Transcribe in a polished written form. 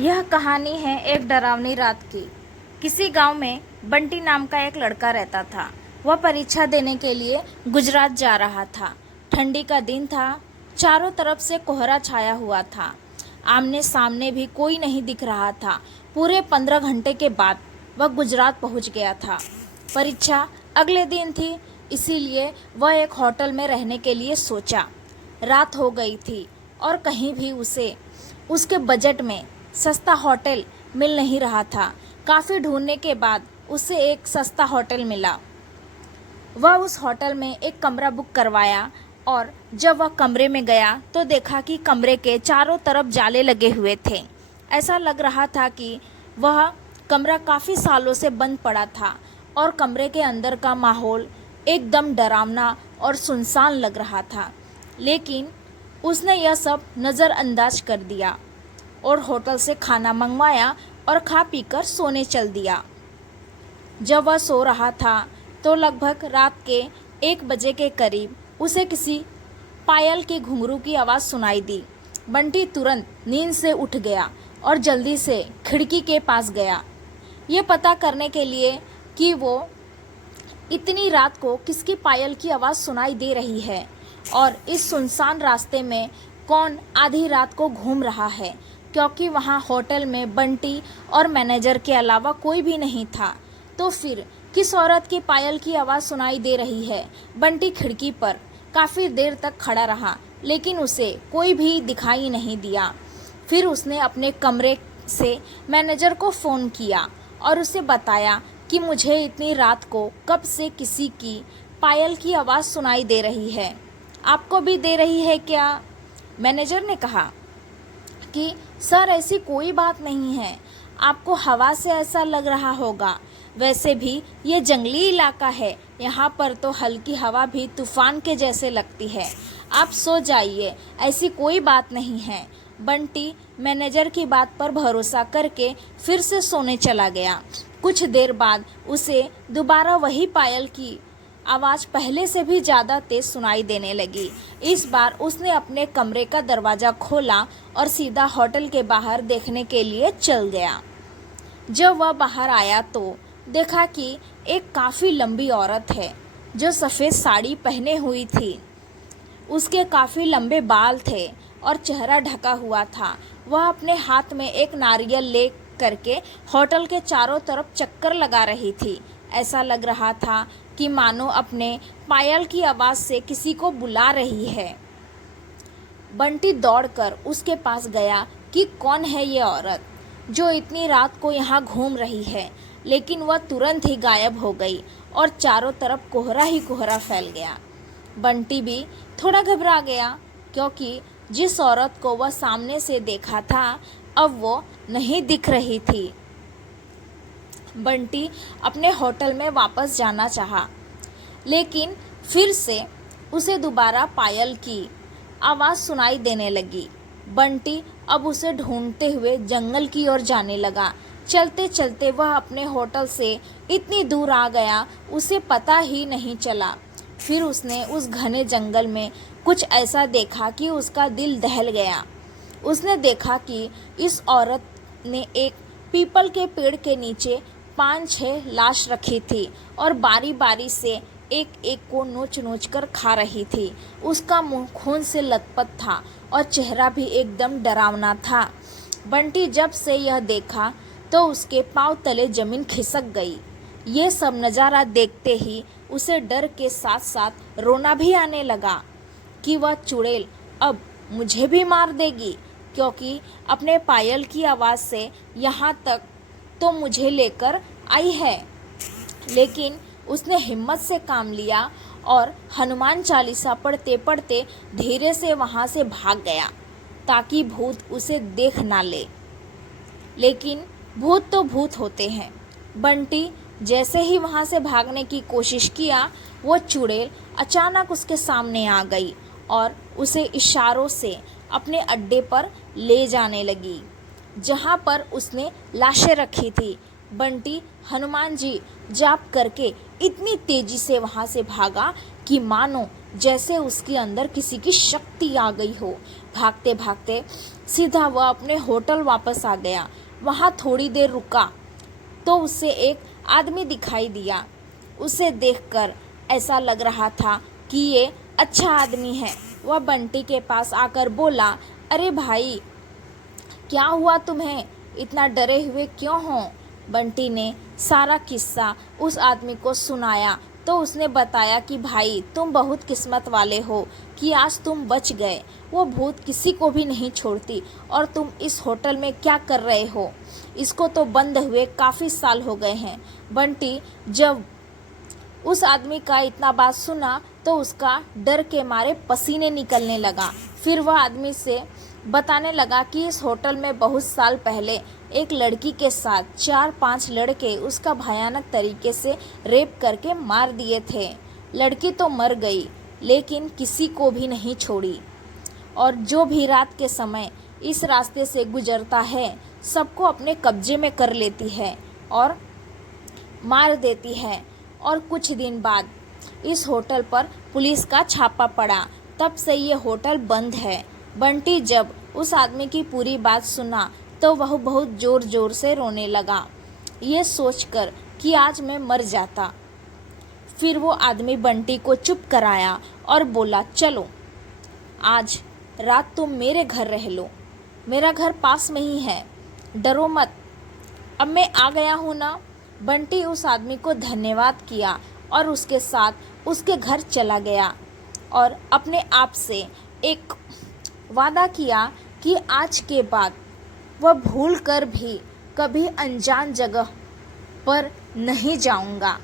यह कहानी है एक डरावनी रात की। किसी गांव में बंटी नाम का एक लड़का रहता था। वह परीक्षा देने के लिए गुजरात जा रहा था। ठंडी का दिन था। चारों तरफ से कोहरा छाया हुआ था। आमने सामने भी कोई नहीं दिख रहा था। पूरे 15 घंटे के बाद वह गुजरात पहुंच गया था। परीक्षा अगले दिन थी, इसीलिए वह एक होटल में रहने के लिए सोचा। रात हो गई थी और कहीं भी उसे उसके बजट में सस्ता होटल मिल नहीं रहा था। काफ़ी ढूंढने के बाद उसे एक सस्ता होटल मिला। वह उस होटल में एक कमरा बुक करवाया और जब वह कमरे में गया तो देखा कि कमरे के चारों तरफ जाले लगे हुए थे। ऐसा लग रहा था कि वह कमरा काफ़ी सालों से बंद पड़ा था और कमरे के अंदर का माहौल एकदम डरावना और सुनसान लग रहा था। लेकिन उसने यह सब नज़रअंदाज कर दिया और होटल से खाना मंगवाया और खा पीकर सोने चल दिया। जब वह सो रहा था तो लगभग रात के 1 बजे के करीब उसे किसी पायल के घुंघरू की आवाज़ सुनाई दी। बंटी तुरंत नींद से उठ गया और जल्दी से खिड़की के पास गया, ये पता करने के लिए कि वो इतनी रात को किसकी पायल की आवाज़ सुनाई दे रही है और इस सुनसान रास्ते में कौन आधी रात को घूम रहा है, क्योंकि वहाँ होटल में बंटी और मैनेजर के अलावा कोई भी नहीं था। तो फिर किस औरत की पायल की आवाज़ सुनाई दे रही है। बंटी खिड़की पर काफ़ी देर तक खड़ा रहा, लेकिन उसे कोई भी दिखाई नहीं दिया। फिर उसने अपने कमरे से मैनेजर को फ़ोन किया और उसे बताया कि मुझे इतनी रात को कब से किसी की पायल की आवाज़ सुनाई दे रही है, आपको भी दे रही है क्या? मैनेजर ने कहा कि सर ऐसी कोई बात नहीं है, आपको हवा से ऐसा लग रहा होगा। वैसे भी ये जंगली इलाका है, यहाँ पर तो हल्की हवा भी तूफान के जैसे लगती है। आप सो जाइए, ऐसी कोई बात नहीं है। बंटी मैनेजर की बात पर भरोसा करके फिर से सोने चला गया। कुछ देर बाद उसे दोबारा वही पायल की आवाज़ पहले से भी ज़्यादा तेज सुनाई देने लगी। इस बार उसने अपने कमरे का दरवाज़ा खोला और सीधा होटल के बाहर देखने के लिए चल गया। जब वह बाहर आया तो देखा कि एक काफ़ी लंबी औरत है जो सफ़ेद साड़ी पहने हुई थी। उसके काफ़ी लंबे बाल थे और चेहरा ढका हुआ था। वह अपने हाथ में एक नारियल ले करके होटल के चारों तरफ चक्कर लगा रही थी। ऐसा लग रहा था कि मानो अपने पायल की आवाज़ से किसी को बुला रही है। बंटी दौड़कर उसके पास गया कि कौन है ये औरत जो इतनी रात को यहाँ घूम रही है, लेकिन वह तुरंत ही गायब हो गई और चारों तरफ कोहरा ही कोहरा फैल गया। बंटी भी थोड़ा घबरा गया, क्योंकि जिस औरत को वह सामने से देखा था अब वो नहीं दिख रही थी। बंटी अपने होटल में वापस जाना चाहा, लेकिन फिर से उसे दोबारा पायल की आवाज़ सुनाई देने लगी। बंटी अब उसे ढूंढते हुए जंगल की ओर जाने लगा। चलते चलते वह अपने होटल से इतनी दूर आ गया, उसे पता ही नहीं चला। फिर उसने उस घने जंगल में कुछ ऐसा देखा कि उसका दिल दहल गया। उसने देखा कि इस औरत ने एक पीपल के पेड़ के नीचे 5-6 लाश रखी थी और बारी बारी से एक एक को नोच नोच कर खा रही थी। उसका मुंह खून से लथपथ था और चेहरा भी एकदम डरावना था। बंटी जब से यह देखा तो उसके पांव तले जमीन खिसक गई। ये सब नज़ारा देखते ही उसे डर के साथ साथ रोना भी आने लगा कि वह चुड़ैल अब मुझे भी मार देगी, क्योंकि अपने पायल की आवाज़ से यहाँ तक तो मुझे लेकर आई है। लेकिन उसने हिम्मत से काम लिया और हनुमान चालीसा पढ़ते पढ़ते धीरे से वहाँ से भाग गया, ताकि भूत उसे देख ना ले। लेकिन भूत तो भूत होते हैं। बंटी जैसे ही वहाँ से भागने की कोशिश किया, वो चुड़ैल अचानक उसके सामने आ गई और उसे इशारों से अपने अड्डे पर ले जाने लगी, जहाँ पर उसने लाशें रखी थी। बंटी हनुमान जी जाप करके इतनी तेजी से वहाँ से भागा कि मानो जैसे उसके अंदर किसी की शक्ति आ गई हो। भागते भागते सीधा वह अपने होटल वापस आ गया। वहाँ थोड़ी देर रुका तो उसे एक आदमी दिखाई दिया। उसे देखकर ऐसा लग रहा था कि ये अच्छा आदमी है। वह बंटी के पास आकर बोला, अरे भाई, क्या हुआ तुम्हें? इतना डरे हुए क्यों हो? बंटी ने सारा किस्सा उस आदमी को सुनाया तो उसने बताया कि भाई, तुम बहुत किस्मत वाले हो कि आज तुम बच गए। वो भूत किसी को भी नहीं छोड़ती और तुम इस होटल में क्या कर रहे हो? इसको तो बंद हुए काफ़ी साल हो गए हैं। बंटी जब उस आदमी का इतना बात सुना तो उसका डर के मारे पसीने निकलने लगा। फिर वह आदमी से बताने लगा कि इस होटल में बहुत साल पहले एक लड़की के साथ 4-5 लड़के उसका भयानक तरीके से रेप करके मार दिए थे। लड़की तो मर गई लेकिन किसी को भी नहीं छोड़ी, और जो भी रात के समय इस रास्ते से गुजरता है सबको अपने कब्जे में कर लेती है और मार देती है। और कुछ दिन बाद इस होटल पर पुलिस का छापा पड़ा, तब से ये होटल बंद है। बंटी जब उस आदमी की पूरी बात सुना तो वह बहुत ज़ोर ज़ोर से रोने लगा, ये सोचकर कि आज मैं मर जाता। फिर वो आदमी बंटी को चुप कराया और बोला, चलो आज रात तुम मेरे घर रह लो, मेरा घर पास में ही है, डरो मत, अब मैं आ गया हूँ ना। बंटी उस आदमी को धन्यवाद किया और उसके साथ उसके घर चला गया और अपने आप से एक वादा किया कि आज के बाद वह भूल कर भी कभी अनजान जगह पर नहीं जाऊंगा।